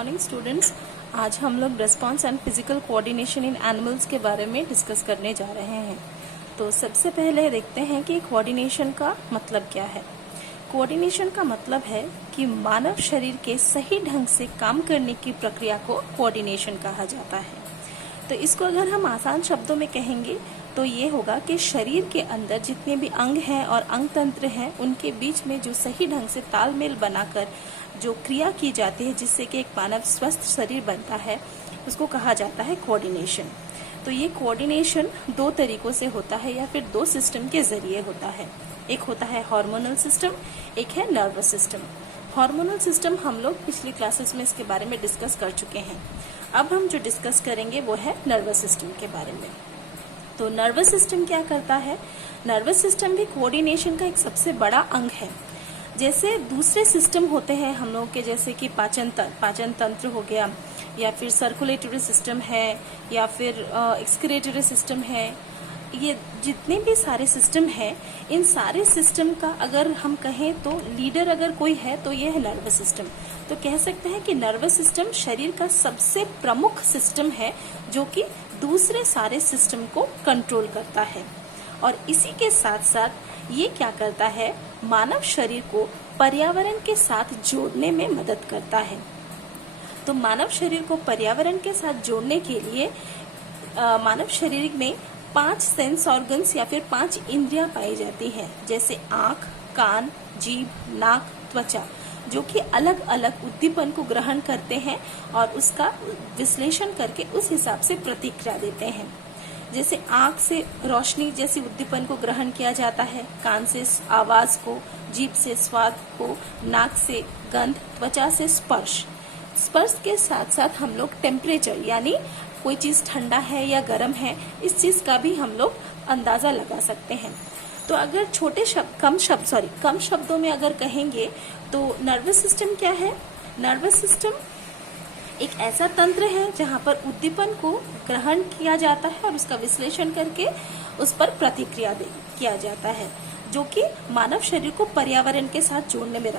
Morning students. आज हम लोग response and physical coordination in animals के बारे में डिस्कस करने जा रहे हैं। तो सबसे पहले देखते हैं कि कोऑर्डिनेशन का मतलब क्या है। कोऑर्डिनेशन का मतलब है कि मानव शरीर के सही ढंग से काम करने की प्रक्रिया को कोऑर्डिनेशन कहा जाता है। तो इसको अगर हम आसान शब्दों में कहेंगे तो ये होगा कि शरीर के अंदर जितने भी अंग हैं और अंग तंत्र हैं उनके बीच में जो सही ढंग से तालमेल बनाकर जो क्रिया की जाती है जिससे कि एक मानव स्वस्थ शरीर बनता है उसको कहा जाता है कोऑर्डिनेशन। तो ये कोऑर्डिनेशन दो तरीकों से होता है या फिर दो सिस्टम के जरिए होता है। एक होता है हार्मोनल सिस्टम, एक है नर्वस सिस्टम। हार्मोनल सिस्टम हम लोग पिछली क्लासेस में इसके बारे में डिस्कस कर चुके हैं। अब हम जो डिस्कस करेंगे वो है नर्वस सिस्टम के बारे में। तो नर्वस सिस्टम क्या करता है? नर्वस सिस्टम भी कोऑर्डिनेशन का एक सबसे बड़ा अंग है। जैसे दूसरे सिस्टम होते हैं हम लोगों के, जैसे कि पाचन तंत्र हो गया, या फिर सर्कुलेटरी सिस्टम है, या फिर एक्सक्रीटरी सिस्टम है। ये जितने भी सारे सिस्टम हैं, इन सारे सिस्टम का अगर हम कहें तो लीडर अगर कोई है तो ये है नर्वस सिस्टम। तो कह सकते हैं कि नर्वस सिस्टम शरीर का सबसे प्रमुख सिस्टम है जो कि दूसरे सारे सिस्टम को कंट्रोल करता है। और इसी के साथ साथ ये क्या करता है, मानव शरीर को पर्यावरण के साथ जोड़ने में मदद करता है। तो मानव शरीर को पर्यावरण के साथ जोड़ने के लिए मानव शरीर में 5 सेंस ऑर्गन्स या फिर 5 इंद्रियां पाई जाती हैं, जैसे आँख, कान, जीभ, नाक, त्वचा, जो कि अलग अलग उद्दीपन को ग्रहण करते हैं और उसका विश्लेषण करके उस हिसाब से प्रतिक्रिया देते हैं। जैसे आँख से रोशनी जैसी उद्दीपन को ग्रहण किया जाता है, कान से आवाज को, जीभ से स्वाद को, नाक से गंध, त्वचा से स्पर्श। स्पर्श के साथ साथ हम लोग टेम्परेचर यानी कोई चीज ठंडा है या गर्म है, इस चीज का भी हम लोग अंदाजा लगा सकते हैं। तो अगर कम शब्दों में अगर कहेंगे तो नर्वस सिस्टम क्या है? नर्वस सिस्टम एक ऐसा तंत्र है जहां पर उद्दीपन को ग्रहण किया जाता है और उसका विश्लेषण करके उस पर प्रतिक्रिया किया जाता है, जो कि मानव शरीर को पर्यावरण के साथ जोड़ने में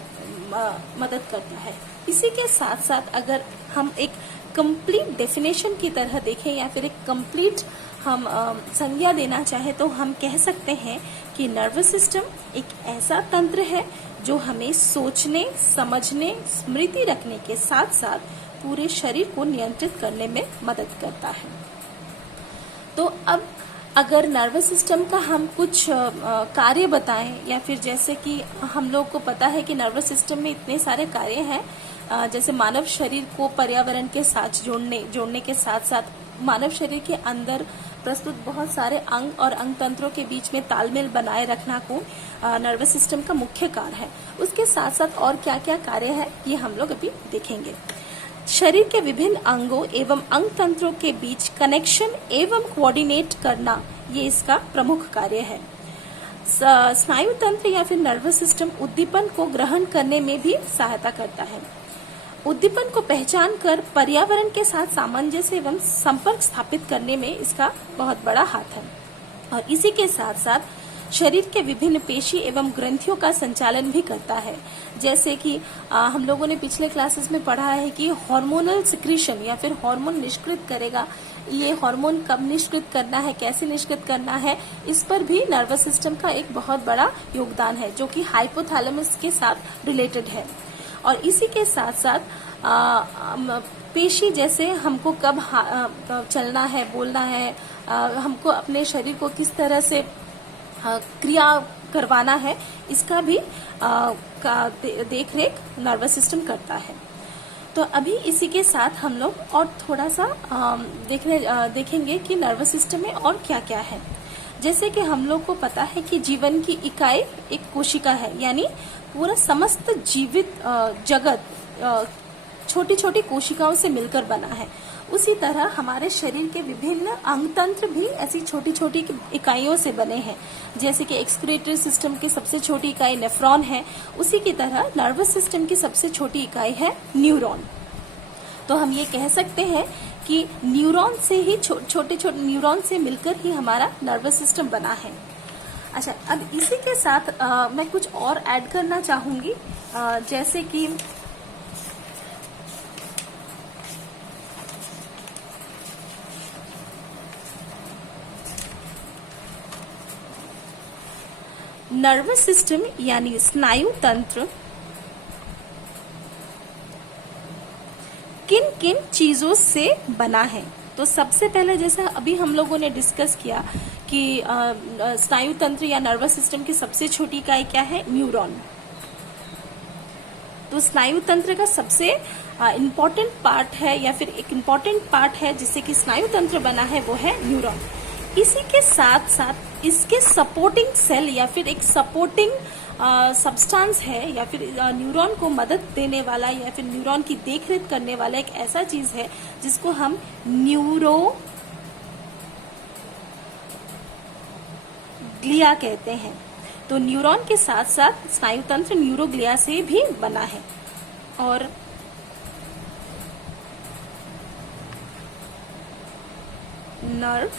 मदद करता है। इसी के साथ साथ अगर हम एक कंप्लीट डेफिनेशन की तरह देखें या फिर एक कंप्लीट हम संज्ञा देना चाहे तो हम कह सकते हैं कि नर्वस सिस्टम एक ऐसा तंत्र है जो हमें सोचने, समझने, स्मृति रखने के साथ साथ पूरे शरीर को नियंत्रित करने में मदद करता है। तो अब अगर नर्वस सिस्टम का हम कुछ कार्य बताएं, या फिर जैसे कि हम लोग को पता है कि नर्वस सिस्टम में इतने सारे कार्य हैं, जैसे मानव शरीर को पर्यावरण के साथ जोड़ने के साथ साथ मानव शरीर के अंदर प्रस्तुत बहुत सारे अंग और अंग तंत्रों के बीच में तालमेल बनाए रखना को नर्वस सिस्टम का मुख्य कार्य है। उसके साथ साथ और क्या क्या कार्य है ये हम लोग अभी देखेंगे। शरीर के विभिन्न अंगों एवं अंग तंत्रों के बीच कनेक्शन एवं कोऑर्डिनेट करना, ये इसका प्रमुख कार्य है। स्नायु तंत्र या फिर नर्वस सिस्टम उद्दीपन को ग्रहण करने में भी सहायता करता है। उद्दीपन को पहचान कर पर्यावरण के साथ सामंजस्य एवं संपर्क स्थापित करने में इसका बहुत बड़ा हाथ है। और इसी के साथ साथ शरीर के विभिन्न पेशी एवं ग्रंथियों का संचालन भी करता है। जैसे कि हम लोगों ने पिछले क्लासेस में पढ़ा है कि हार्मोनल सिक्रीशन या फिर हार्मोन निष्कृत करेगा, ये हार्मोन कब निष्कृत करना है, कैसे निष्कृत करना है, इस पर भी नर्वस सिस्टम का एक बहुत बड़ा योगदान है जो कि हाइपोथैलेमस के साथ रिलेटेड है। और इसी के साथ साथ पेशी, जैसे हमको कब चलना है, बोलना है, हमको अपने शरीर को किस तरह से क्रिया करवाना है, इसका भी देखरेख नर्वस सिस्टम करता है। तो अभी इसी के साथ हम लोग और थोड़ा सा देखेंगे कि नर्वस सिस्टम में और क्या क्या है। जैसे कि हम लोग को पता है कि जीवन की इकाई एक कोशिका है, यानी पूरा समस्त जीवित जगत छोटी छोटी कोशिकाओं से मिलकर बना है। उसी तरह हमारे शरीर के विभिन्न अंग तंत्र भी ऐसी छोटी छोटी इकाइयों से बने हैं। जैसे कि एक्सक्रीटरी सिस्टम की सबसे छोटी इकाई नेफ्रॉन है, उसी की तरह नर्वस सिस्टम की सबसे छोटी इकाई है न्यूरॉन। तो हम ये कह सकते हैं कि न्यूरॉन से ही छोटे न्यूरॉन से मिलकर ही हमारा नर्वस सिस्टम बना है। अच्छा, अब इसी के साथ मैं कुछ और ऐड करना चाहूंगी, जैसे कि नर्वस सिस्टम यानी स्नायु तंत्र किन किन चीजों से बना है? तो सबसे पहले जैसा अभी हम लोगों ने डिस्कस किया कि स्नायु तंत्र या नर्वस सिस्टम की सबसे छोटी इकाई क्या है? न्यूरॉन। तो स्नायु तंत्र का सबसे इम्पोर्टेंट पार्ट है या फिर एक इम्पोर्टेंट पार्ट है जिससे कि स्नायु तंत्र बना है, वो है न्यूरॉन। इसी के साथ साथ इसके सपोर्टिंग सेल या फिर एक सपोर्टिंग सब्सटेंस है या फिर न्यूरॉन को मदद देने वाला या फिर न्यूरॉन की देखरेख करने वाला एक ऐसा चीज है जिसको हम न्यूरोग्लिया कहते हैं। तो न्यूरॉन के साथ साथ स्नायु तंत्र न्यूरोग्लिया से भी बना है। और नर्व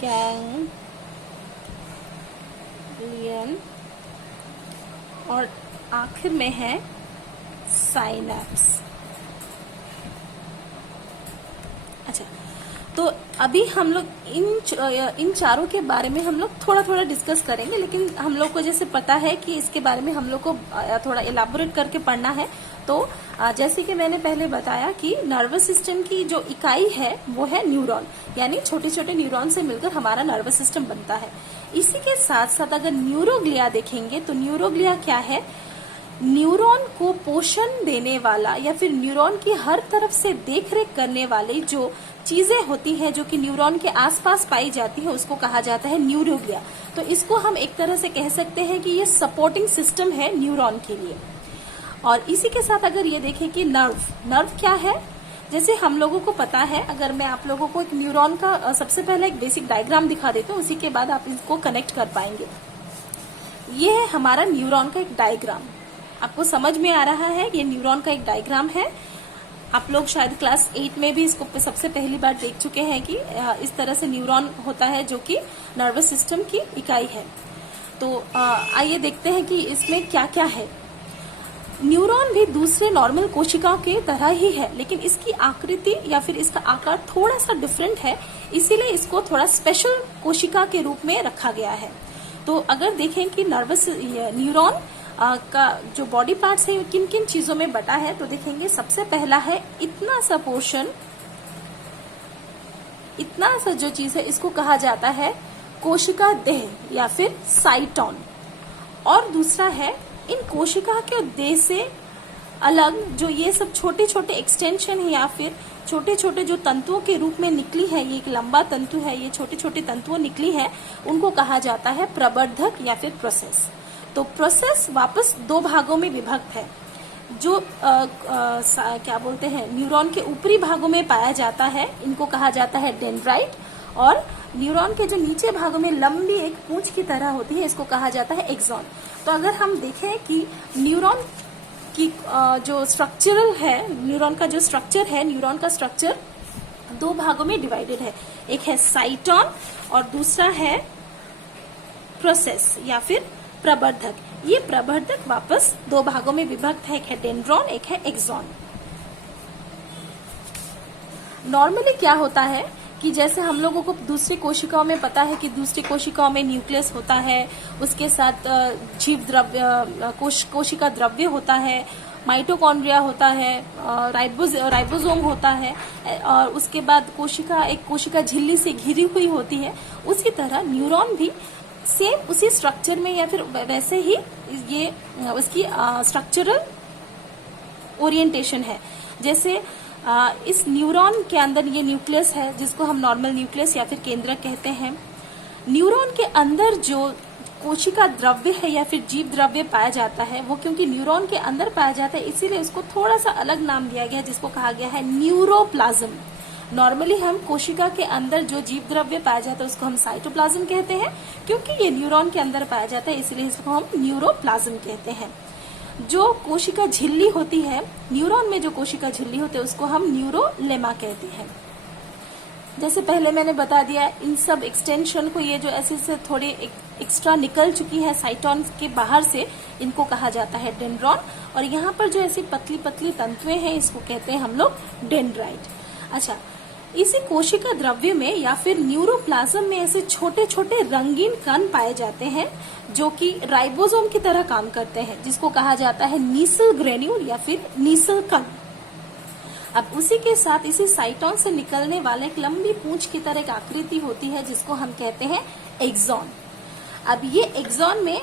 गैंग्लियन और आखिर में है साइनैप्स। अच्छा, तो अभी हम लोग इन चारों के बारे में हम लोग थोड़ा थोड़ा डिस्कस करेंगे, लेकिन हम लोग को जैसे पता है कि इसके बारे में हम लोग को थोड़ा इलाबोरेट करके पढ़ना है। तो जैसे कि मैंने पहले बताया कि नर्वस सिस्टम की जो इकाई है वो है न्यूरॉन, यानी छोटे छोटे न्यूरॉन से मिलकर हमारा नर्वस सिस्टम बनता है। इसी के साथ साथ अगर न्यूरोग्लिया देखेंगे तो न्यूरोग्लिया क्या है? न्यूरॉन को पोषण देने वाला या फिर न्यूरॉन की हर तरफ से देखरेख करने वाली जो चीजें होती हैं जो कि न्यूरॉन के आसपास पाई जाती है, उसको कहा जाता है न्यूरोग्लिया। तो इसको हम एक तरह से कह सकते हैं कि ये सपोर्टिंग सिस्टम है न्यूरॉन के लिए। और इसी के साथ अगर ये देखें कि नर्व क्या है, जैसे हम लोगों को पता है, अगर मैं आप लोगों को एक न्यूरॉन का सबसे पहले एक बेसिक डायग्राम दिखा देती हूँ, उसी के बाद आप इसको कनेक्ट कर पाएंगे। ये है हमारा न्यूरॉन का एक डायग्राम। आपको समझ में आ रहा है? ये न्यूरॉन का एक डायग्राम है। आप लोग शायद क्लास 8 में भी इसको सबसे पहली बार देख चुके हैं कि इस तरह से न्यूरॉन होता है जो कि नर्वस सिस्टम की इकाई है। तो आइए देखते हैं कि इसमें क्या क्या है। न्यूरॉन भी दूसरे नॉर्मल कोशिकाओं के तरह ही है, लेकिन इसकी आकृति या फिर इसका आकार थोड़ा सा डिफरेंट है, इसीलिए इसको थोड़ा स्पेशल कोशिका के रूप में रखा गया है। तो अगर देखें कि न्यूरॉन का जो बॉडी पार्ट्स है किन किन चीजों में बटा है, तो देखेंगे सबसे पहला है इतना सा पोर्शन, इतना सा जो चीज है इसको कहा जाता है कोशिका देह या फिर साइटोन। और दूसरा है इन कोशिका के देह से अलग जो ये सब छोटे छोटे एक्सटेंशन है या फिर छोटे छोटे जो तंतुओं के रूप में निकली है, ये एक लंबा तंतु है, ये छोटे छोटे तंतुओं निकली है, उनको कहा जाता है प्रवर्धक या फिर प्रोसेस। तो प्रोसेस वापस दो भागों में विभक्त है। जो क्या बोलते हैं न्यूरॉन के ऊपरी भागों में पाया जाता है, इनको कहा जाता है डेंड्राइट, और न्यूरॉन के जो नीचे भागों में लंबी एक पूंछ की तरह होती है, इसको कहा जाता है एक्सॉन। तो अगर हम देखें कि न्यूरॉन की जो स्ट्रक्चरल है, न्यूरॉन का जो स्ट्रक्चर है, न्यूरॉन का स्ट्रक्चर दो भागों में डिवाइडेड है। एक है साइटोन और दूसरा है प्रोसेस या फिर प्रवर्धक। ये प्रवर्धक वापस दो भागों में विभक्त है, एक है डेंड्रॉन, एक है एक्सॉन। नॉर्मली क्या होता है कि जैसे हम लोगों को दूसरी कोशिकाओं में पता है कि दूसरी कोशिकाओं में न्यूक्लियस होता है, उसके साथ जीव द्रव्य कोशिका द्रव्य होता है, माइटोकॉन्ड्रिया होता है, राइबोसोम होता है, और उसके बाद एक कोशिका झिल्ली से घिरी हुई होती है। उसी तरह न्यूरॉन भी सेम उसी स्ट्रक्चर में या फिर वैसे ही ये उसकी स्ट्रक्चरल ओरिएंटेशन है। जैसे इस न्यूरॉन के अंदर ये न्यूक्लियस है जिसको हम नॉर्मल न्यूक्लियस या फिर केंद्रक कहते हैं। न्यूरॉन के अंदर जो कोशिका द्रव्य है या फिर जीव द्रव्य पाया जाता है, वो क्योंकि न्यूरॉन के अंदर पाया जाता है इसीलिए उसको थोड़ा सा अलग नाम दिया गया, जिसको कहा गया है न्यूरोप्लाज्म। नॉर्मली हम कोशिका के अंदर जो जीव द्रव्य पाया जाता है उसको हम साइटोप्लाज्म कहते हैं, क्योंकि ये न्यूरॉन के अंदर पाया जाता है इसलिए इसको हम न्यूरोप्लाज्म कहते हैं। जो कोशिका झिल्ली होती है, न्यूरॉन में जो कोशिका झिल्ली होती है उसको हम न्यूरोलेमा कहते हैं। जैसे पहले मैंने बता दिया, इन सब एक्सटेंशन को ये जो ऐसे से थोड़े एक्स्ट्रा निकल चुकी है साइटोन के बाहर से, इनको कहा जाता है डेंड्रॉन, और यहाँ पर जो ऐसी पतली पतली तंतुएं हैं इसको कहते हैं हम लोग डेंड्राइट। अच्छा, इसी कोशिका द्रव्य में या फिर न्यूरोप्लाज्म में ऐसे छोटे छोटे रंगीन कण पाए जाते हैं जो कि राइबोसोम की तरह काम करते हैं, जिसको कहा जाता है नीसल ग्रेन्यूल या फिर नीसल कण। अब उसी के साथ इसी साइटोन से निकलने वाले एक लंबी पूंछ की तरह एक आकृति होती है जिसको हम कहते हैं एक्सॉन। अब ये एक्सॉन में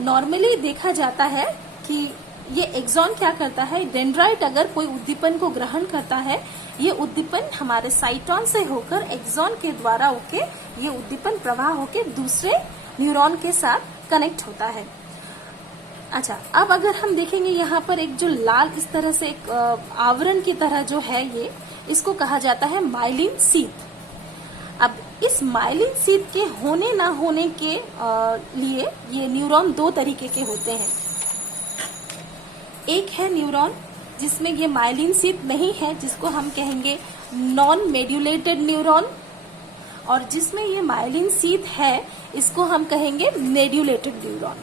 नॉर्मली देखा जाता है कि ये एक्सॉन क्या करता है, डेंड्राइट अगर कोई उद्दीपन को ग्रहण करता है, ये उद्दीपन हमारे साइटोन से होकर एक्सॉन के द्वारा होके ये उद्दीपन प्रवाह होके दूसरे न्यूरॉन के साथ कनेक्ट होता है। अच्छा, अब अगर हम देखेंगे यहाँ पर एक जो लाल इस तरह से एक आवरण की तरह जो है ये, इसको कहा जाता है माइलिन सीथ। अब इस माइलिन सीथ के होने ना होने के लिए ये न्यूरॉन दो तरीके के होते हैं। एक है न्यूरॉन जिसमें ये माइलिन सीथ नहीं है, जिसको हम कहेंगे नॉन मेड्यूलेटेड न्यूरॉन, और जिसमें ये माइलिन सीथ है इसको हम कहेंगे मेड्यूलेटेड न्यूरॉन।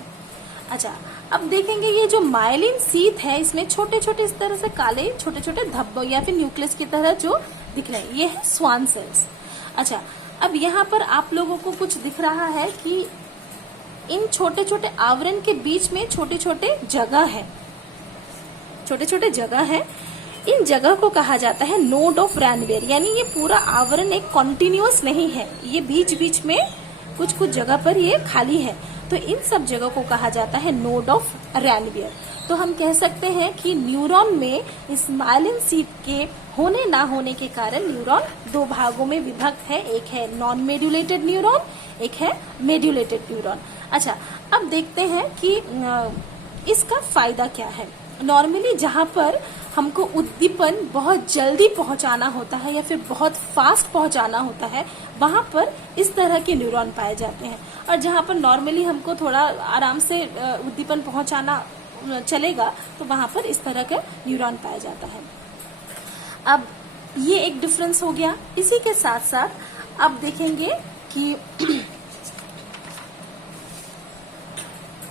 अच्छा, अब देखेंगे ये जो माइलिन सीथ है इसमें छोटे छोटे इस तरह से काले छोटे छोटे धब्बे या फिर न्यूक्लियस की तरह जो दिख रहे हैं, ये है स्वान सेल्स। अच्छा, अब यहाँ पर आप लोगों को कुछ दिख रहा है कि इन छोटे छोटे आवरण के बीच में छोटे छोटे जगह है, छोटे छोटे जगह है। इन जगह को कहा जाता है नोड ऑफ रैनवियर, यानी ये पूरा आवरण एक कॉन्टिन्यूअस नहीं है, ये बीच बीच में कुछ कुछ जगह पर ये खाली है, तो इन सब जगह को कहा जाता है नोड ऑफ रैनवियर। तो हम कह सकते हैं कि न्यूरॉन में इस माइलिन सीथ के होने ना होने के कारण न्यूरॉन दो भागों में विभक्त है, एक है नॉन मेड्यूलेटेड न्यूरॉन, एक है मेड्यूलेटेड न्यूरॉन। अच्छा, अब देखते हैं कि इसका फायदा क्या है। नॉर्मली जहाँ पर हमको उद्दीपन बहुत जल्दी पहुंचाना होता है या फिर बहुत फास्ट पहुंचाना होता है, वहां पर इस तरह के न्यूरॉन पाए जाते हैं, और जहाँ पर नॉर्मली हमको थोड़ा आराम से उद्दीपन पहुंचाना चलेगा तो वहां पर इस तरह का न्यूरॉन पाया जाता है। अब ये एक डिफरेंस हो गया। इसी के साथ साथ अब देखेंगे कि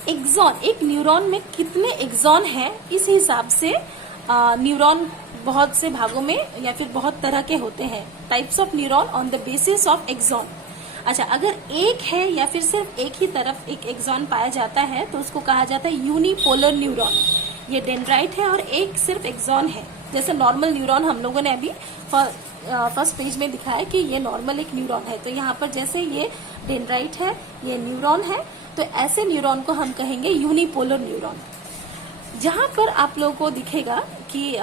एक्सॉन, एक न्यूरॉन में कितने एक्सॉन हैं, इस हिसाब से न्यूरॉन बहुत से भागों में या फिर बहुत तरह के होते हैं। Types of neuron on the basis of axon. अच्छा, अगर एक है या फिर सिर्फ एक ही तरफ एक एक्सॉन पाया जाता है तो उसको कहा जाता है यूनिपोलर न्यूरॉन। ये डेंड्राइट है और एक सिर्फ एक्सॉन है। जैसे नॉर्मल न्यूरॉन हम लोगों ने अभी फर्स्ट पेज में दिखाया कि ये नॉर्मल एक न्यूरॉन है, तो यहाँ पर जैसे ये डेंड्राइट है, ये न्यूरॉन है, तो ऐसे न्यूरॉन को हम कहेंगे यूनिपोलर न्यूरॉन। जहां पर आप लोगों को दिखेगा कि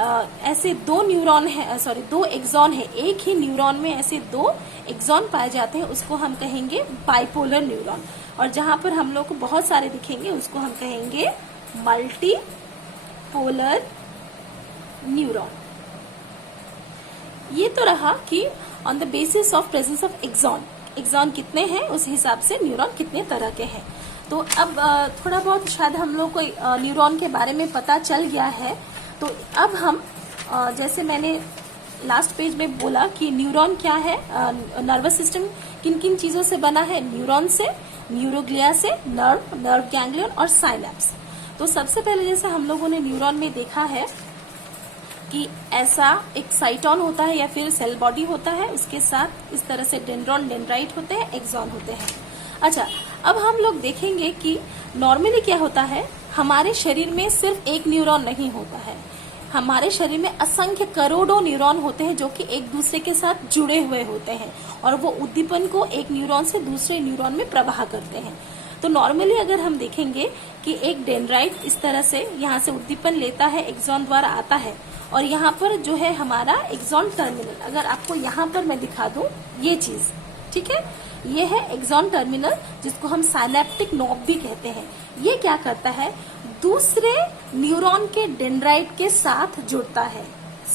ऐसे दो न्यूरॉन है, दो एक्सॉन है, एक ही न्यूरॉन में ऐसे दो एक्सॉन पाए जाते हैं, उसको हम कहेंगे बाइपोलर न्यूरॉन। और जहां पर हम लोग को बहुत सारे दिखेंगे उसको हम कहेंगे मल्टीपोलर न्यूरॉन। ये तो रहा कि on the basis of presence of axon, axon कितने हैं उस हिसाब से न्यूरॉन कितने तरह के हैं। तो अब थोड़ा बहुत शायद हम लोग को न्यूरॉन के बारे में पता चल गया है। तो अब हम जैसे मैंने लास्ट पेज में बोला कि न्यूरॉन क्या है, नर्वस सिस्टम किन किन चीजों से बना है, न्यूरॉन से, न्यूरोग्लिया से, नर्व गैंग्लियन और साइनेप्स। तो सबसे पहले जैसे हम लोगों ने न्यूरॉन में देखा है कि ऐसा एक साइटोन होता है या फिर सेल बॉडी होता है, उसके साथ इस तरह से डेंड्रॉन, डेंड्राइट होते हैं, एक्सॉन होते हैं। अच्छा, अब हम लोग देखेंगे कि नॉर्मली क्या होता है, हमारे शरीर में सिर्फ एक न्यूरॉन नहीं होता है, हमारे शरीर में असंख्य करोड़ों न्यूरॉन होते हैं जो कि एक दूसरे के साथ जुड़े हुए होते हैं और वो उद्दीपन को एक न्यूरॉन से दूसरे न्यूरॉन में प्रवाह करते हैं। तो नॉर्मली अगर हम देखेंगे कि एक डेंड्राइट इस तरह से यहाँ से उद्दीपन लेता है, एक्सॉन द्वारा आता है, और यहाँ पर जो है हमारा एक्सॉन टर्मिनल, अगर आपको यहाँ पर मैं दिखा दूं ये चीज, ठीक है, ये है एक्सॉन टर्मिनल जिसको हम साइनेप्टिक नॉब भी कहते हैं। ये क्या करता है, दूसरे न्यूरॉन के डेंड्राइट के साथ जुड़ता है।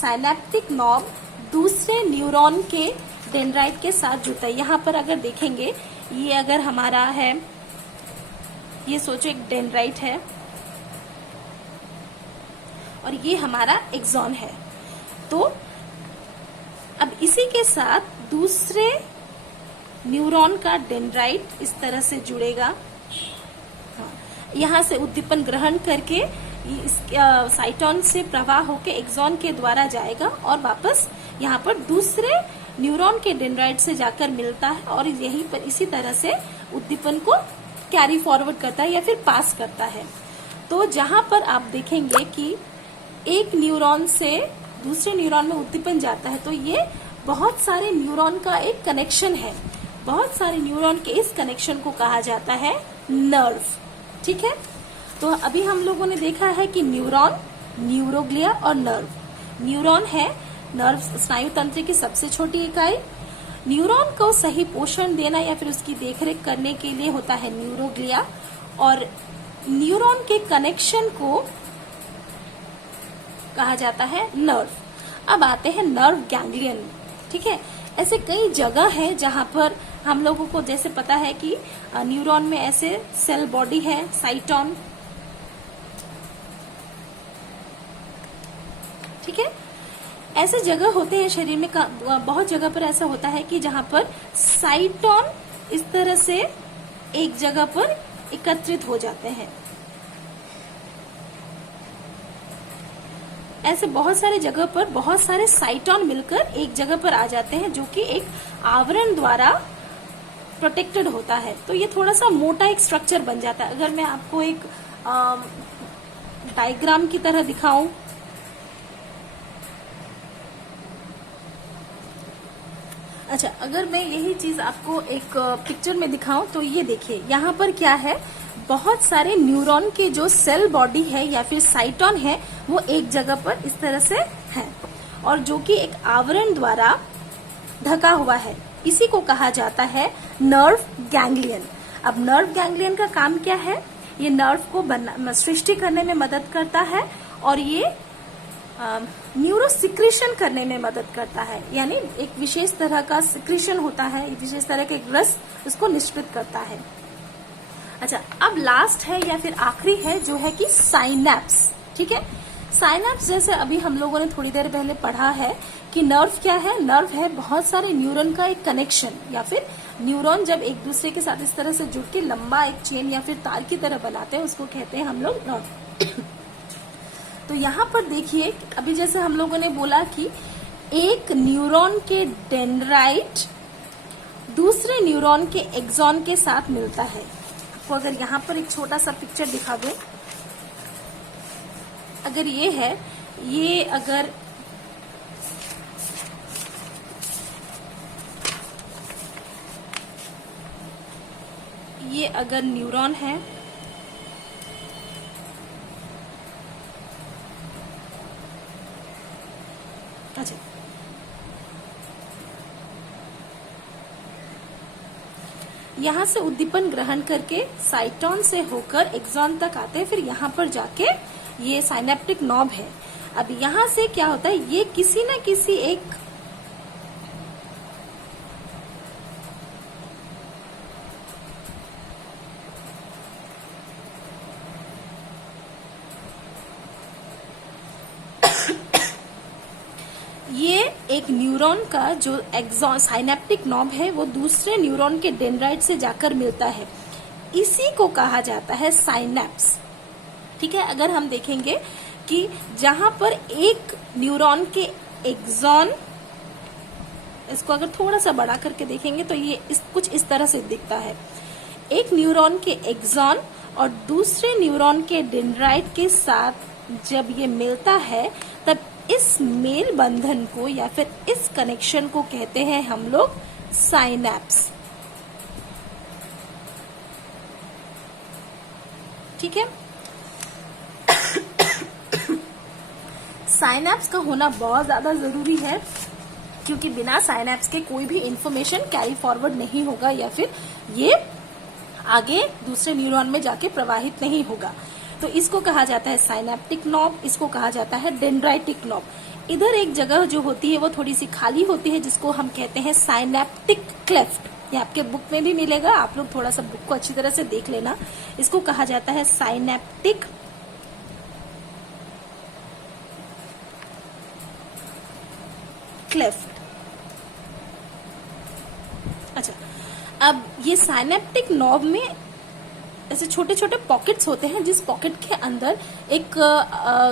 साइनेप्टिक नॉब दूसरे न्यूरॉन के डेंड्राइट के साथ जुड़ता है। यहाँ पर अगर देखेंगे, ये अगर हमारा है, ये सोचो एक डेंड्राइट है और ये हमारा एक्सॉन है, तो अब इसी के साथ दूसरे न्यूरॉन का डेंड्राइट इस तरह से जुड़ेगा, यहाँ से उद्दीपन ग्रहण करके इस साइटोन से प्रवाह होकर एक्सॉन के द्वारा जाएगा और वापस यहाँ पर दूसरे न्यूरॉन के डेंड्राइट से जाकर मिलता है और यही पर इसी तरह से उद्दीपन को कैरी फॉरवर्ड करता है या फिर पास करता है। तो जहां पर आप देखेंगे कि एक न्यूरॉन से दूसरे न्यूरॉन में उद्दीपन जाता है तो ये बहुत सारे न्यूरॉन का एक कनेक्शन है। बहुत सारे न्यूरॉन के इस कनेक्शन को कहा जाता है नर्व। ठीक है, तो अभी हम लोगों ने देखा है कि न्यूरॉन, न्यूरोग्लिया और नर्व। न्यूरॉन है नर्व स्नायु तंत्र की सबसे छोटी इकाई। न्यूरॉन को सही पोषण देना या फिर उसकी देखरेख करने के लिए होता है न्यूरोग्लिया और न्यूरॉन के कनेक्शन को कहा जाता है नर्व। अब आते हैं नर्व गैंग्लियन। ठीक है, ऐसे कई जगह है जहां पर हम लोगों को जैसे पता है कि न्यूरॉन में ऐसे सेल बॉडी है साइटोन। ठीक है, ऐसे जगह होते हैं शरीर में, बहुत जगह पर ऐसा होता है कि जहां पर साइटोन इस तरह से एक जगह पर एकत्रित हो जाते हैं। ऐसे बहुत सारे जगह पर बहुत सारे साइटोन मिलकर एक जगह पर आ जाते हैं जो कि एक आवरण द्वारा प्रोटेक्टेड होता है। तो ये थोड़ा सा मोटा एक स्ट्रक्चर बन जाता है। अगर मैं आपको एक डायग्राम की तरह दिखाऊं, अच्छा अगर मैं यही चीज आपको एक पिक्चर में दिखाऊं तो ये देखिए, यहाँ पर क्या है, बहुत सारे न्यूरॉन के जो सेल बॉडी है या फिर साइटोन है वो एक जगह पर इस तरह से है और जो कि एक आवरण द्वारा ढका हुआ है। इसी को कहा जाता है नर्व गैंग्लियन। अब नर्व गैंग्लियन का काम क्या है? ये नर्व को सृष्टि करने में मदद करता है और ये न्यूरो सिक्रीशन करने में मदद करता है, यानी एक विशेष तरह का सिक्रीशन होता है, एक विशेष तरह के रस उसको निष्क्रित करता है। अच्छा, अब लास्ट है या फिर आखिरी है जो है कि साइनैप्स। ठीक है, साइनैप्स जैसे अभी हम लोगों ने थोड़ी देर पहले पढ़ा है कि नर्व क्या है, नर्व है बहुत सारे न्यूरॉन का एक कनेक्शन या फिर न्यूरॉन जब एक दूसरे के साथ इस तरह से जुड़ के लंबा एक चेन या फिर तार की तरह बनाते हैं उसको कहते हैं हम लोग नर्व। तो यहाँ पर देखिए, अभी जैसे हम लोगों ने बोला कि एक न्यूरॉन के डेंड्राइट दूसरे न्यूरॉन के एक्सॉन के साथ मिलता है। आपको अगर यहाँ पर एक छोटा सा पिक्चर दिखा दूं, अगर ये है, ये अगर न्यूरॉन है, अच्छा यहाँ से उद्दीपन ग्रहण करके साइटोन से होकर एक्सॉन तक आते हैं, फिर यहाँ पर जाके ये साइनेप्टिक नॉब है। अब यहाँ से क्या होता है, ये किसी न किसी एक ये एक न्यूरॉन का जो एक्सॉन साइनेप्टिक नॉब है वो दूसरे न्यूरॉन के डेंड्राइट से जाकर मिलता है, इसी को कहा जाता है साइनैप्स। ठीक है, अगर हम देखेंगे कि जहां पर एक न्यूरॉन के एक्सॉन, इसको अगर थोड़ा सा बड़ा करके देखेंगे तो ये कुछ इस तरह से दिखता है। एक न्यूरॉन के एक्सॉन और दूसरे न्यूरॉन के डेंड्राइट के साथ जब ये मिलता है तब इस मेल बंधन को या फिर इस कनेक्शन को कहते हैं हम लोग साइनैप्स। ठीक है, साइनैप्स का होना बहुत ज्यादा जरूरी है क्योंकि बिना साइनैप्स के कोई भी इंफॉर्मेशन कैरी फॉरवर्ड नहीं होगा या फिर ये आगे दूसरे न्यूरॉन में जाके प्रवाहित नहीं होगा। तो इसको कहा जाता है साइनेप्टिक नॉब, इसको कहा जाता है डेंड्राइटिक नॉब। इधर एक जगह जो होती है वो थोड़ी सी खाली होती है जिसको हम कहते हैं साइनेप्टिक क्लेफ्ट। ये आपके बुक में भी मिलेगा, आप लोग थोड़ा सा बुक को अच्छी तरह से देख लेना। इसको कहा जाता है साइनेप्टिक क्लेफ्ट। अच्छा, अब ये साइनेप्टिक नॉब में ऐसे छोटे छोटे पॉकेट्स होते हैं, जिस पॉकेट के अंदर एक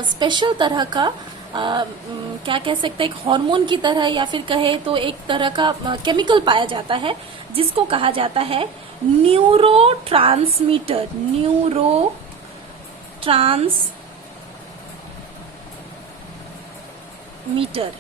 स्पेशल तरह का क्या कह सकते हैं, एक हार्मोन की तरह या फिर कहे तो एक तरह का केमिकल पाया जाता है, जिसको कहा जाता है न्यूरोट्रांसमीटर। न्यूरोट्रांसमीटर।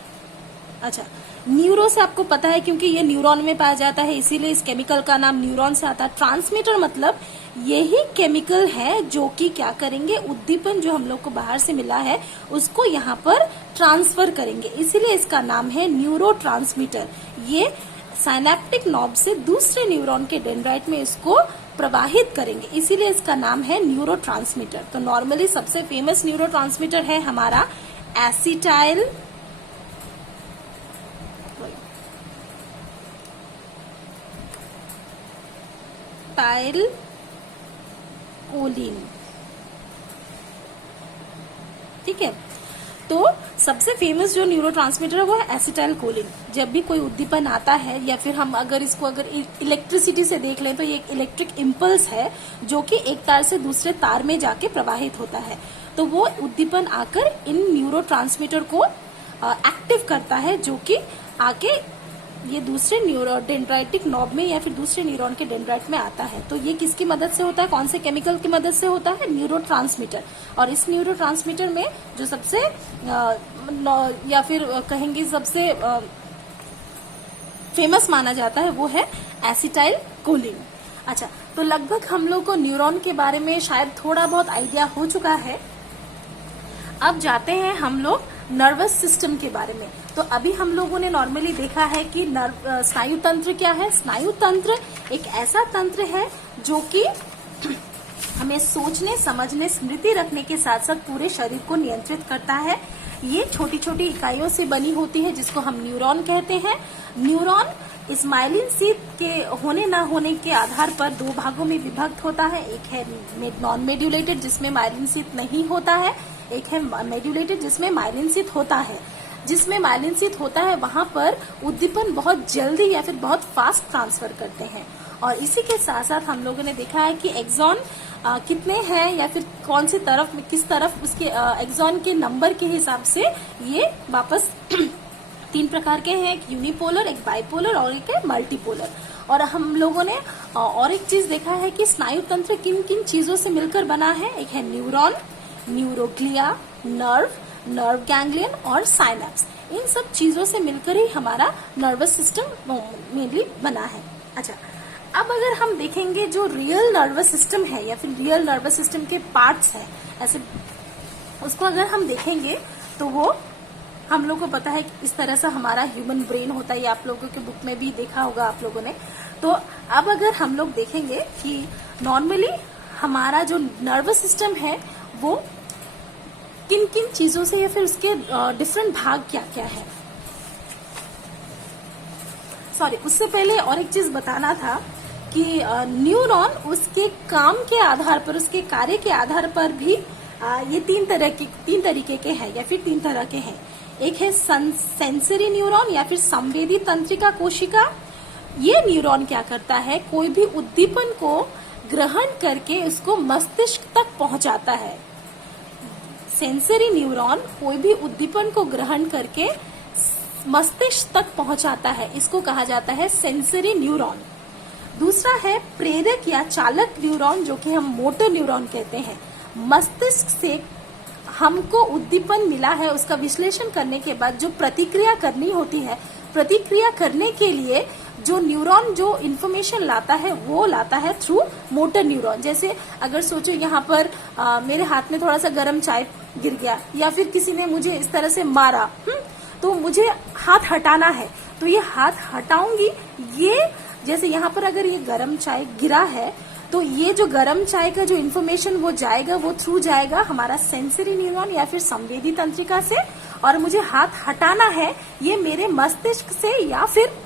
अच्छा, न्यूरो से आपको पता है क्योंकि ये न्यूरॉन में पाया जाता है, इसीलिए इस केमिकल का नाम न्यूरॉन से आता है। ट्रांसमीटर मतलब यही केमिकल है जो कि क्या करेंगे, उद्दीपन जो हम लोग को बाहर से मिला है उसको यहाँ पर ट्रांसफर करेंगे, इसीलिए इसका नाम है न्यूरोट्रांसमीटर। ये साइनेप्टिक नॉब से दूसरे न्यूरॉन के डेंड्राइट में इसको प्रवाहित करेंगे, इसीलिए इसका नाम है न्यूरोट्रांसमीटर। तो नॉर्मली सबसे फेमस न्यूरोट्रांसमीटर है हमारा एसिटाइल कोलिन। ठीक है, तो सबसे फेमस जो न्यूरोट्रांसमीटर है वो है एसिटाइल कोलिन। जब भी कोई उद्दीपन आता है या फिर हम अगर इसको अगर इलेक्ट्रिसिटी से देख लें तो ये एक इलेक्ट्रिक इम्पल्स है जो कि एक तार से दूसरे तार में जाके प्रवाहित होता है, तो वो उद्दीपन आकर इन न्यूरोट्रांसमीटर को एक्टिव करता है, जो कि आके ये दूसरे डेंड्राइटिक नॉब में या फिर दूसरे न्यूरॉन के डेंड्राइट में आता है। तो ये किसकी मदद से होता है, कौन से केमिकल की मदद से होता है, न्यूरोट्रांसमीटर। और इस न्यूरोट्रांसमीटर में जो सबसे या फिर कहेंगे सबसे फेमस माना जाता है वो है एसिटाइल कोलिन। अच्छा, तो लगभग हम लोग को न्यूरॉन के बारे में शायद थोड़ा बहुत आइडिया हो चुका है। अब जाते हैं हम लोग नर्वस सिस्टम के बारे में। तो अभी हम लोगों ने नॉर्मली देखा है कि स्नायु तंत्र क्या है। स्नायु तंत्र एक ऐसा तंत्र है जो कि हमें सोचने, समझने, स्मृति रखने के साथ साथ पूरे शरीर को नियंत्रित करता है। ये छोटी छोटी इकाइयों से बनी होती है जिसको हम न्यूरॉन कहते हैं। न्यूरॉन इस माइलिन शीथ के होने ना होने के आधार पर दो भागों में विभक्त होता है। एक है नॉन मेड्यूलेटेड जिसमें माइलिन शीथ नहीं होता है, एक है मेड्यूलेटेड जिसमें माइलिन शीथ होता है। जिसमें माइलिन शीथ होता है वहां पर उद्दीपन बहुत जल्दी या फिर बहुत फास्ट ट्रांसफर करते हैं। और इसी के साथ साथ हम लोगों ने देखा है कि एक्सॉन कितने हैं या फिर कौन सी तरफ में किस तरफ उसके एक्सॉन के नंबर के हिसाब से ये वापस तीन प्रकार के हैं, एक यूनिपोलर, एक बाइपोलर और एक है मल्टीपोलर। और हम लोगों ने और एक चीज देखा है कि स्नायु तंत्र किन किन चीजों से मिलकर बना है। एक है न्यूरॉन, न्यूरोग्लिया, नर्व गैंग्लियन और साइनेप्स। इन सब चीजों से मिलकर ही हमारा नर्वस सिस्टम मेनली बना है। अच्छा, अब अगर हम देखेंगे जो रियल नर्वस सिस्टम है या फिर रियल नर्वस सिस्टम के पार्ट्स हैं, ऐसे उसको अगर हम देखेंगे तो वो हम लोग को पता है कि इस तरह से हमारा ह्यूमन ब्रेन होता है। ये आप लोगों के बुक में भी देखा होगा आप लोगों ने। तो अब अगर हम लोग देखेंगे कि नॉर्मली हमारा जो नर्वस सिस्टम है वो किन किन चीजों से या फिर उसके डिफरेंट भाग क्या क्या है। सॉरी, उससे पहले और एक चीज बताना था कि न्यूरॉन उसके काम के आधार पर, उसके कार्य के आधार पर भी ये तीन तरीके के हैं या फिर तीन तरह के हैं। एक है सेंसरी न्यूरॉन या फिर संवेदी तंत्रिका कोशिका। ये न्यूरॉन क्या करता है, कोई भी उद्दीपन को ग्रहण करके उसको मस्तिष्क तक पहुंचाता है। सेंसरी न्यूरॉन कोई भी उद्दीपन को ग्रहण करके मस्तिष्क तक पहुंचाता है, इसको कहा जाता है सेंसरी न्यूरॉन। दूसरा है प्रेरक या चालक न्यूरॉन, जो कि हम मोटर न्यूरॉन कहते हैं। मस्तिष्क से हमको उद्दीपन मिला है, उसका विश्लेषण करने के बाद जो प्रतिक्रिया करनी होती है, प्रतिक्रिया करने के लिए जो न्यूरॉन जो इन्फॉर्मेशन लाता है वो लाता है थ्रू मोटर न्यूरॉन। जैसे अगर सोचो यहाँ पर मेरे हाथ में थोड़ा सा गर्म चाय गिर गया या फिर किसी ने मुझे इस तरह से मारा, तो मुझे हाथ हटाना है, तो ये हाथ हटाऊंगी। ये जैसे यहाँ पर अगर ये गर्म चाय गिरा है तो ये जो गर्म चाय का जो इन्फॉर्मेशन वो जाएगा, वो थ्रू जाएगा हमारा सेंसरी न्यूरॉन या फिर संवेदी तंत्रिका से, और मुझे हाथ हटाना है ये मेरे मस्तिष्क से या फिर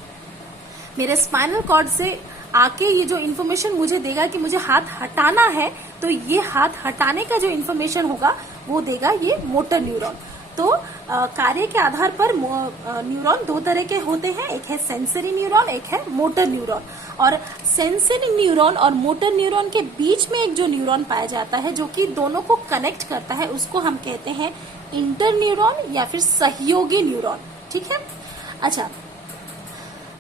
मेरे स्पाइनल कॉर्ड से आके ये जो इन्फॉर्मेशन मुझे देगा कि मुझे हाथ हटाना है, तो ये हाथ हटाने का जो इन्फॉर्मेशन होगा वो देगा ये मोटर न्यूरॉन। तो कार्य के आधार पर न्यूरॉन दो तरह के होते हैं, एक है सेंसरी न्यूरॉन, एक है मोटर न्यूरॉन। और सेंसरी न्यूरॉन और मोटर न्यूरॉन के बीच में एक जो न्यूरॉन पाया जाता है जो कि दोनों को कनेक्ट करता है, उसको हम कहते हैं इंटर न्यूरॉन या फिर सहयोगी न्यूरॉन। ठीक है। अच्छा,